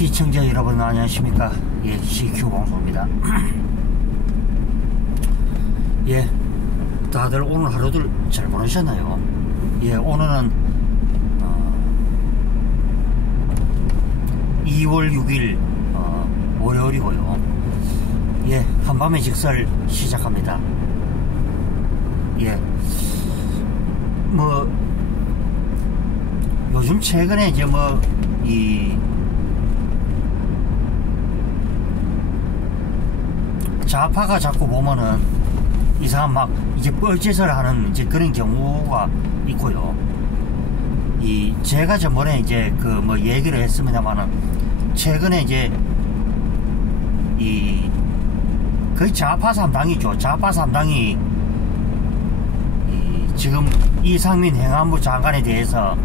시청자 여러분 안녕하십니까. 예, CQ방송입니다. 예, 다들 오늘 하루들 잘 보내셨나요? 예, 오늘은 2월 6일 월요일이고요. 예, 한밤의 직설 시작합니다. 예, 뭐 요즘 최근에 이제 뭐 이 좌파가 자꾸 보면은 이상한 막 이제 뻘짓을 하는 이제 그런 경우가 있고요. 이 제가 저번에 이제 그 뭐 얘기를 했습니다만은 최근에 이제 이 거의 좌파 3당이죠. 좌파 3당이 지금 이상민 행안부 장관에 대해서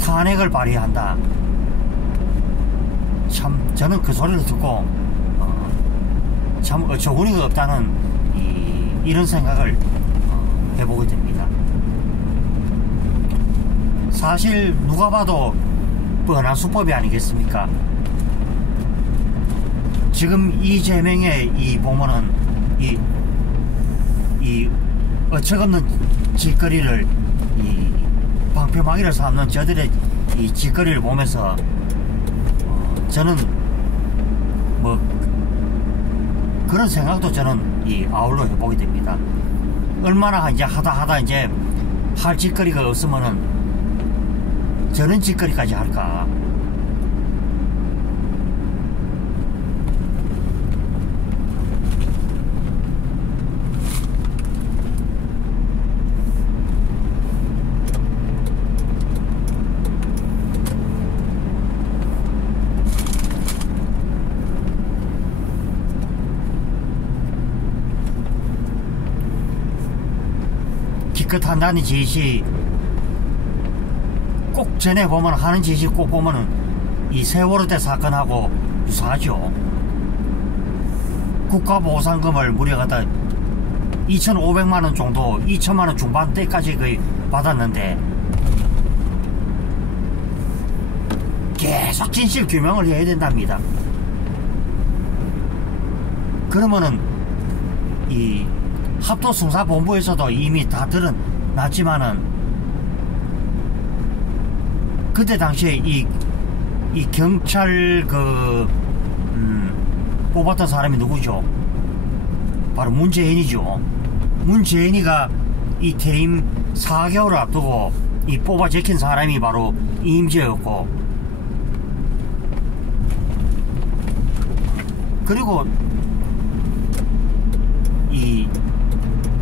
탄핵을 발의한다. 참 저는 그 소리를 듣고 참 어처구니가 없다는 이런 생각을 해보게 됩니다. 사실 누가 봐도 뻔한 수법이 아니겠습니까? 지금 이재명의 이 보면은 이 어처없는 짓거리를 방패막이를 삼는 저들의 이 짓거리를 보면서 저는 뭐 그런 생각도 저는 아울러 해보게 됩니다. 얼마나 이제 하다 이제 할 짓거리가 없으면은 저런 짓거리까지 할까. 기껏 한다는 짓이 꼭 전에 보면 하는 짓이 꼭 보면은 이 세월호 때 사건하고 유사하죠. 국가보상금을 무려 갖다 2,500만원 정도 2천만원 중반대까지 거의 받았는데 계속 진실 규명을 해야 된답니다. 그러면은 이 합도승사본부에서도 이미 다 드러났지만은 그때 당시에 이 경찰 뽑았던 사람이 누구죠? 바로 문재인이죠. 문재인이가 이 퇴임 4개월을 앞두고 이 뽑아 제킨 사람이 바로 이임재였고, 그리고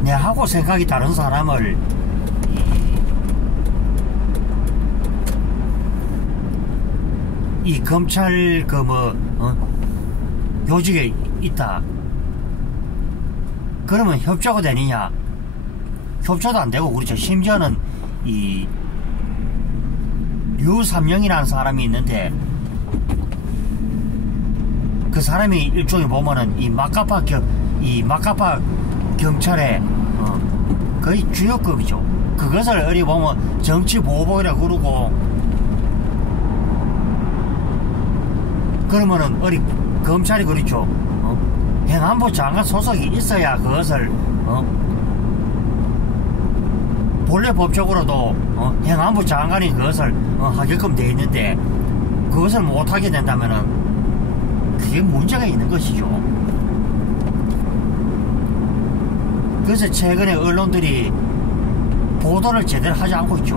내하고 생각이 다른 사람을 이 검찰 요직에 있다. 그러면 협조가 되느냐? 협조도 안 되고 그렇죠. 심지어는 이 류삼영이라는 사람이 있는데 그 사람이 일종의 보면은 이 마카파 경찰의 거의 주역급이죠. 그것을 어리 보면 정치보복이라 그러고, 그러면은 어리 검찰이 그렇죠. 행안부 장관 소속이 있어야 그것을 본래 법적으로도 행안부 장관이 그것을 하게끔 돼 있는데 그것을 못하게 된다면은 그게 문제가 있는 것이죠. 그래서 최근에 언론들이 보도를 제대로 하지 않고 있죠.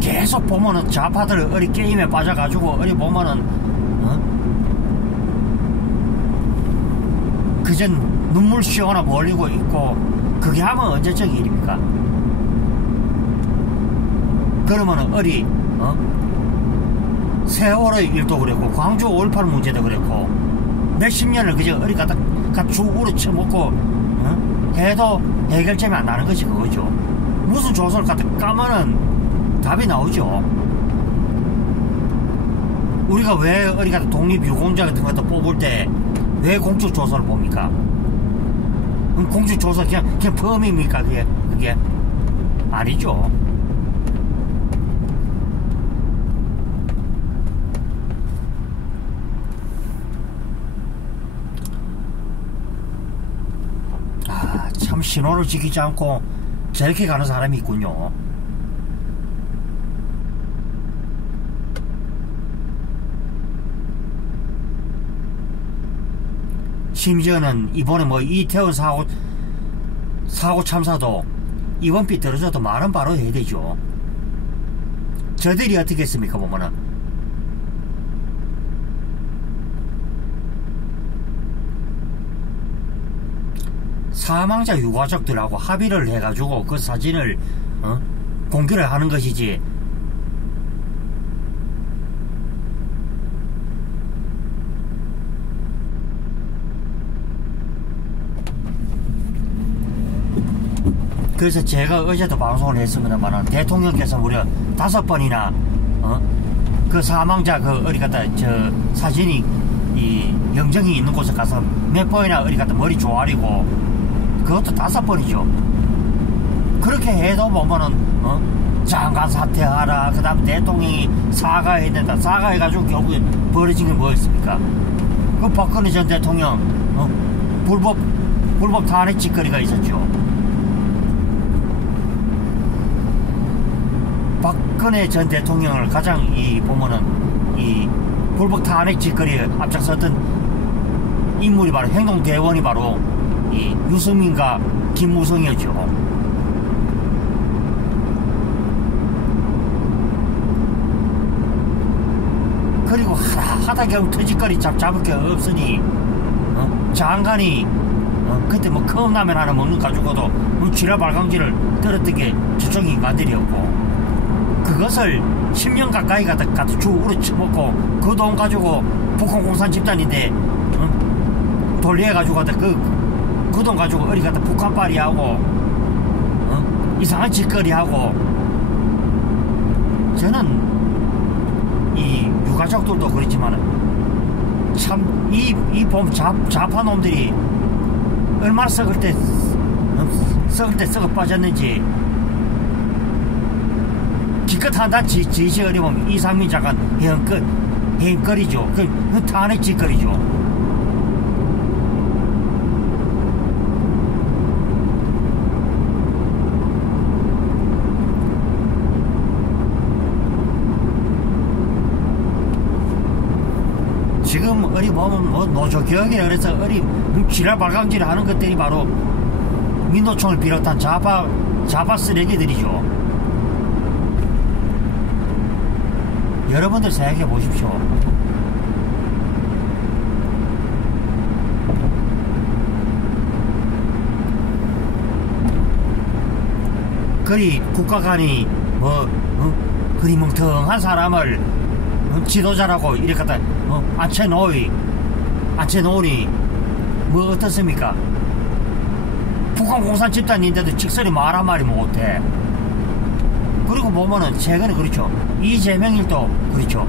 계속 보면은 좌파들 어리 게임에 빠져가지고 어리 보면은 그전 눈물 시원하고 몰리고 있고, 그게 하면 언제적 일입니까? 그러면은 어리 세월호의 일도 그랬고 광주 5.18 문제도 그랬고 몇십 년을 그저 어리 갖다 죽으로 쳐먹고 해도 해결점이 안 나는 것이 그거죠. 무슨 조선을 갖다 까면은 답이 나오죠. 우리가 왜 어디 가서 독립유공자 같은 것도 뽑을 때 왜 공적조서를 봅니까? 공적조서 그냥 펌입니까? 그게 아니죠. 아, 참 신호를 지키지 않고 저렇게 가는 사람이 있군요. 심지어는 이번에 뭐 이태원 사고 참사도 이번 비 떨어져도 말은 바로 해야 되죠. 저들이 어떻게 했습니까? 보면은 사망자 유가족들하고 합의를 해가지고 그 사진을 공개를 하는 것이지. 그래서 제가 어제도 방송을 했습니다만 대통령께서 무려 5번이나 그 사망자 그 어디 갔다 저 사진이 이 영정이 있는 곳에 가서 몇 번이나 어디 갔다 머리 조아리고 그것도 5번이죠. 그렇게 해도 보면은 장관 사퇴하라, 그 다음 대통령이 사과해야 된다, 사과해가지고 결국에 벌어진 게 뭐였습니까? 그 박근혜 전 대통령 불법 탄핵 짓거리가 있었죠. 박근혜 전 대통령을 가장 보면은 이 불법 탄핵 짓거리에 앞장섰던 인물이 바로 행동대원이 바로 이 유승민과 김무성이었죠. 그리고 하다 결국 터질거리 잡을 게 없으니 장관이 그때 뭐 컵라면 하나 먹는 가지고도 쥐라발광질을 떨었던 게 저쪽 인간들이었고, 그것을 10년 가까이 갖다 죽으로 쳐먹고 그 돈 가지고 북한공산 집단인데 돌려가지고 그 돈 가지고 어디 갖다 북한빨이 하고 이상한 짓거리 하고. 저는 이 유가족들도 그렇지만 참 이 봄 좌파놈들이 얼마나 썩을 때 썩어 빠졌는지. 기껏 한다 지지 어려우면 이상민 장관 해임거리죠. 그 탄핵 짓거리죠. 지금 어리 보면 뭐 노조개혁이라 그래서 어리 지랄발광질 하는 것들이 바로 민노총을 비롯한 좌파 쓰레기들이죠. 여러분들 생각해 보십시오. 그리 국가 간이 그리 멍텅한 사람을 지도자라고 이렇게 갖다 앉혀놓으니 뭐 어떻습니까? 북한공산 집단인데도 직설이 말 한마디 못해. 그리고 보면은 최근에 그렇죠. 이재명일도 그렇죠.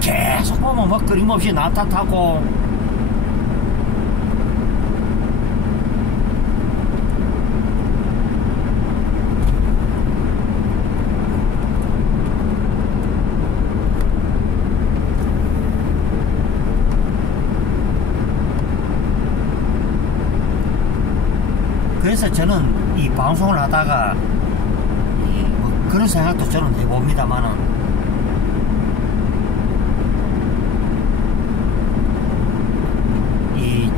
계속 보면 뭐 끊임없이 나타타고 그래서 저는 이 방송을 하다가 뭐 그런 생각도 저는 해봅니다만은, 이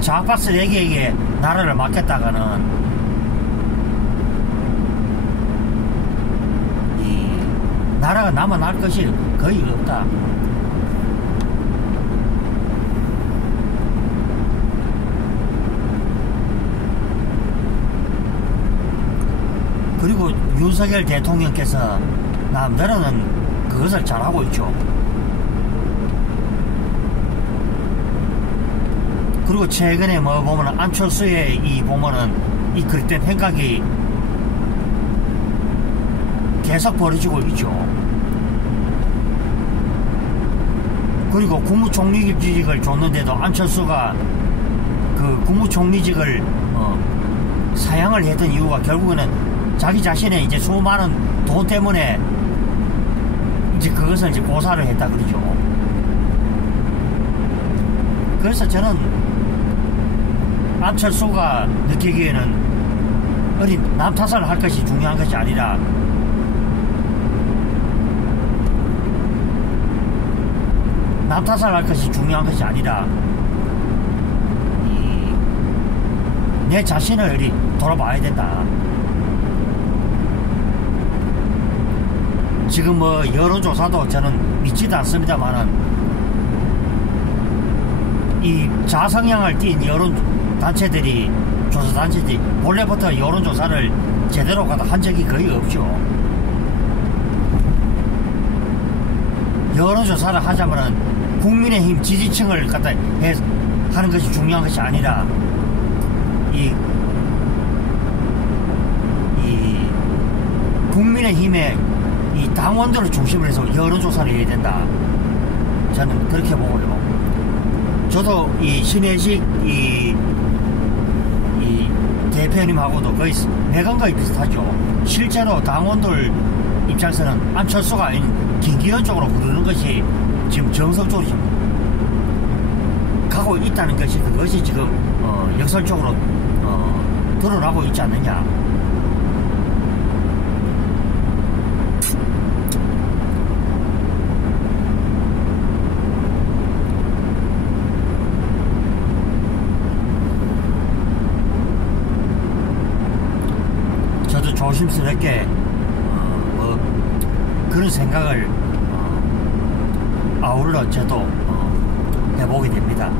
좌파 쓰레기에게 나라를 맡겼다가는 이 나라가 남아날 것이 거의 없다. 그리고 윤석열 대통령께서 남대로는 그것을 잘하고 있죠. 그리고 최근에 뭐 보면은 안철수의 보면은 이 그릇된 행각이 계속 벌어지고 있죠. 그리고 국무총리직을 줬는데도 안철수가 그 국무총리직을 사양을 했던 이유가 결국에는 자기 자신의 이제 수많은 돈 때문에 이제 그것을 이제 고사를 했다 그러죠. 그래서 저는 안철수가 느끼기에는 남 탓을 할 것이 중요한 것이 아니라 남 탓을 할 것이 중요한 것이 아니라 내 자신을 돌아봐야 된다. 지금 뭐 여론조사도 저는 믿지도 않습니다만은 이 자성향을 띈 여론단체들이 조사단체들이 원래부터 여론조사를 제대로 한 적이 거의 없죠. 여론조사를 하자면은 국민의힘 지지층을 갖다 하는 것이 중요한 것이 아니라 이 국민의힘의 이 당원들을 중심으로 해서 여론조사를 해야 된다. 저는 그렇게 보고요. 저도 이 신혜식 이 대표님하고도 거의 매건거의 비슷하죠. 실제로 당원들 입장에서는 안철수가 아닌 김기현 쪽으로 부르는 것이 지금 정석적으로 가고 있다는 것이 그것이 지금 역설적으로 드러나고 있지 않느냐. 저도 조심스럽게 그런 생각을 아울러 저도 해보게 됩니다.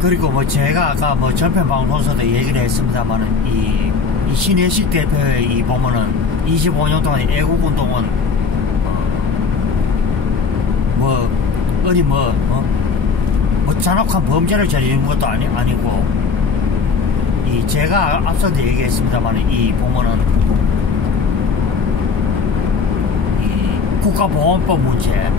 그리고 뭐 제가 아까 뭐 전편 방송에서도 얘기를 했습니다만은 이 신혜식 대표의 이 보면은 25년 동안 애국운동은 뭐 어디 뭐 잔혹한 범죄를 저지른 것도 아니고 이 제가 앞서도 얘기했습니다만은 이 보면은 이 국가보안법 문제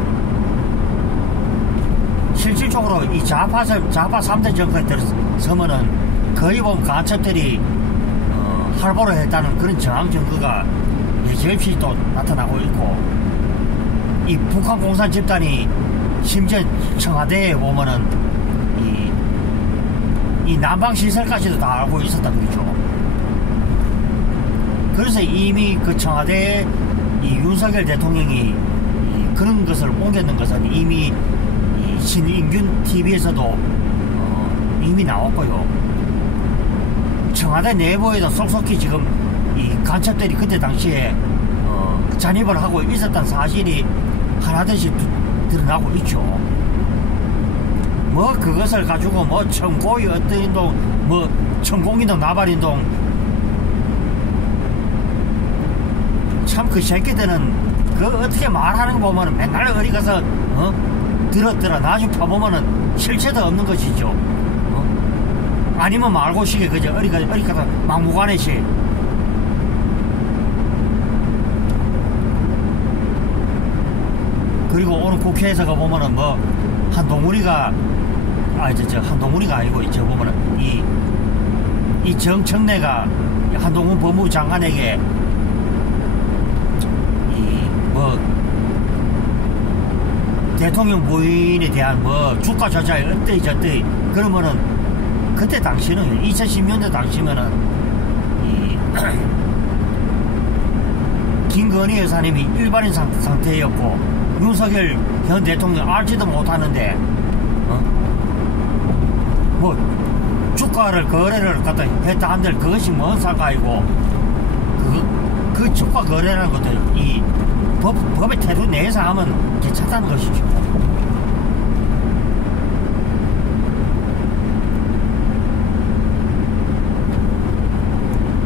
실질적으로 이 좌파 3대 정권에 들어서면은 거의 보면 간첩들이 활보를 했다는 그런 정황 증거가 여지없이 또 나타나고 있고 이 북한 공산 집단이 심지어 청와대에 보면은 이 난방 시설까지도 다 알고 있었다 그러죠. 그래서 이미 그 청와대에 이 윤석열 대통령이 그런 것을 옮겼는 것은 이미 신인균 TV에서도 이미 나왔고요. 청와대 내부에도 속속히 지금 이 간첩들이 그때 당시에 잔입을 하고 있었던 사실이 하나둘씩 드러나고 있죠. 뭐 그것을 가지고 뭐 청고의 어떤 인동 뭐 청공인동 나발인동 참 그 새끼들은 그 어떻게 말하는 거 보면은 맨날 어디 가서 들었더라 나중에 파보면은 실체도 없는 것이죠. 아니면 말고식에 그저 어디 가서 막무가내시 그리고 오늘 국회에서 가보면은 뭐 한동훈이가 한동훈이가 아니고 저 보면은 이 정청래가 한동훈 법무부 장관에게 대통령 부인에 대한 뭐 주가 조작이 어때이 저때이 그러면은 그때 당시는 2010년대 당시면은 이 김건희 여사님이 일반인 상태였고 윤석열 현 대통령 알지도 못하는데 뭐 주가를 거래를 갖다 했다 한들 그것이 뭔 상관이고 그 주가 거래라는 것도 이 법의 태도 내에서 하면 괜찮다는 것이죠.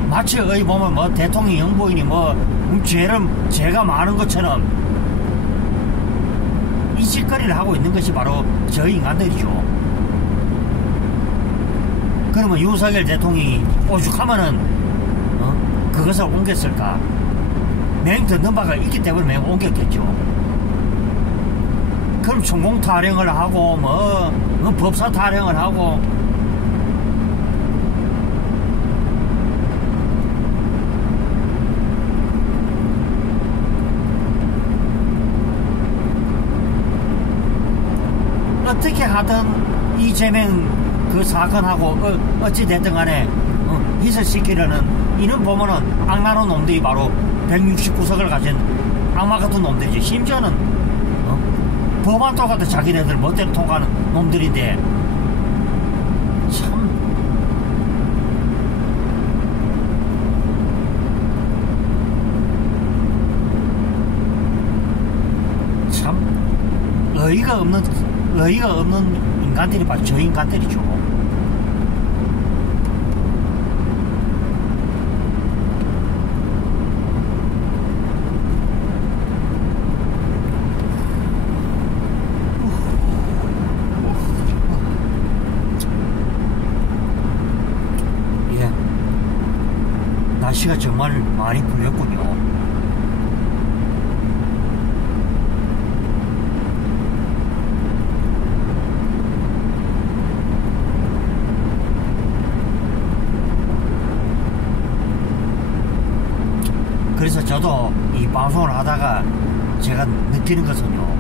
마치 어이 보면 뭐 대통령 영부인이 뭐 죄가 많은 것처럼 이 짓거리를 하고 있는 것이 바로 저 인간들이죠. 그러면 윤석열 대통령이 오죽하면은 그것을 옮겼을까? 맹 듣는 바가 있기 때문에 맹 옮겼겠죠. 그럼 천공 타령을 하고 뭐 법사 타령을 하고 어떻게 하든 이재명 그 사건하고 어찌됐든 간에 희석시키려는 이는 보면은 악랄한 놈들이 바로 169석을 가진 악마 같은 놈들이지. 심지어는 법안도 갖다 자기네들 멋대로 통과하는 놈들인데 참 어이가 없는 인간들이 바로 저 인간들이죠. 예, 날씨가 정말 많이 풀렸군요. 그래서 저도 이 방송을 하다가 제가 느끼는 것은요,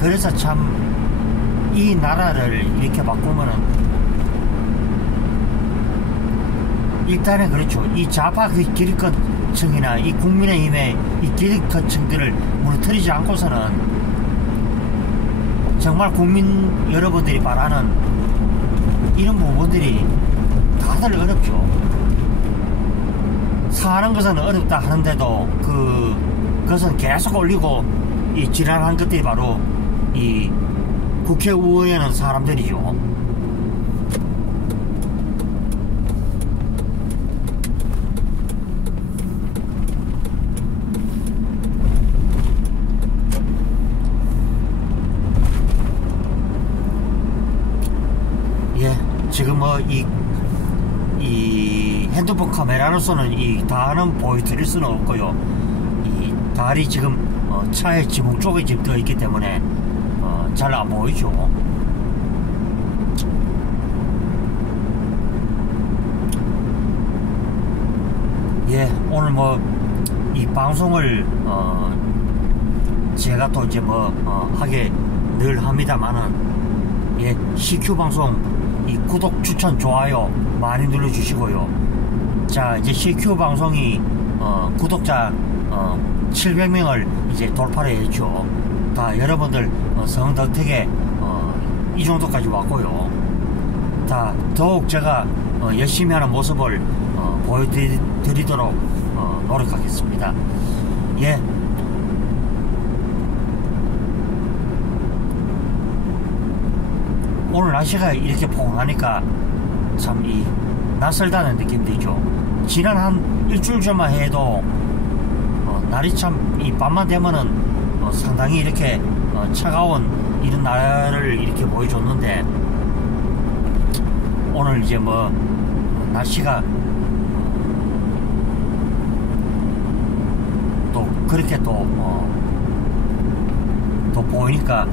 그래서 참 이 나라를 이렇게 바꾸면은 일단은 그렇죠. 이 좌파 그 기득권층이나 이 국민의힘의 이 기득권층들을 무너뜨리지 않고서는 정말 국민 여러분들이 바라는 이런 부분들이 다들 어렵죠. 사는 것은 어렵다 하는데도 그것은 계속 올리고 이 지랄한 것들이 바로 이 국회의원에는 사람들이죠. 예, 지금 뭐 이 핸드폰 카메라로서는 이 다는 보여드릴 수는 없고요. 이 달이 지금 차의 지붕 쪽에 지금 떠 있기 때문에 잘 안 보이죠. 예, 오늘 뭐 이 방송을 제가 또 이제 뭐 하게 늘 합니다만은, 예, CQ 방송 이 구독, 추천, 좋아요 많이 눌러주시고요. 자, 이제 CQ 방송이 구독자 700명을 이제 돌파를 했죠. 다 여러분들 성덕택에 이 정도까지 왔고요. 다 더욱 제가 열심히 하는 모습을 보여드리도록 노력하겠습니다. 예. 오늘 날씨가 이렇게 포근하니까 참 이 낯설다는 느낌 들죠. 지난 한 일주일 전만 해도 날이 참 이 밤만 되면은 상당히 이렇게 차가운 이런 날을 이렇게 보여줬는데, 오늘 이제 뭐 날씨가 또 그렇게 또 보이니까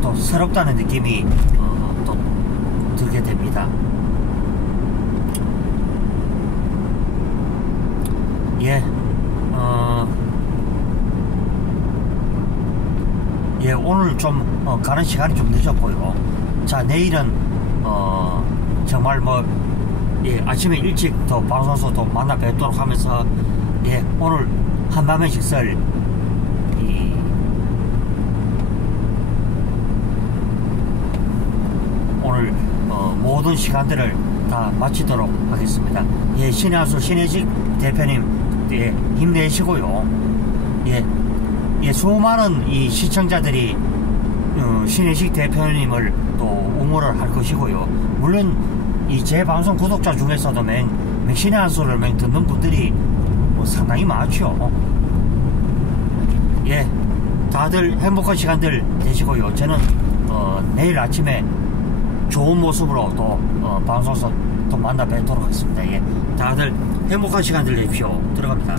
또 새롭다는 느낌이 또 들게 됩니다. 예, 예, 오늘 좀 가는 시간이 좀 늦었고요. 자, 내일은 정말 뭐 아침에 일찍 더 방송에서 또 만나 뵙도록 하면서, 예, 오늘 한밤의 식설 오늘 모든 시간들을 다 마치도록 하겠습니다. 예, 신의 한수 신혜식 대표님, 예, 힘내시고요. 예, 수많은 이 시청자들이 신혜식 대표님을 또 응원을 할 것이고요. 물론 이 제 방송 구독자 중에서도 신의 한수를 듣는 분들이 뭐 상당히 많죠. 예, 다들 행복한 시간들 되시고요. 저는 내일 아침에 좋은 모습으로 또 방송에서 또 만나 뵙도록 하겠습니다. 예, 다들 행복한 시간들 되십시오. 들어갑니다.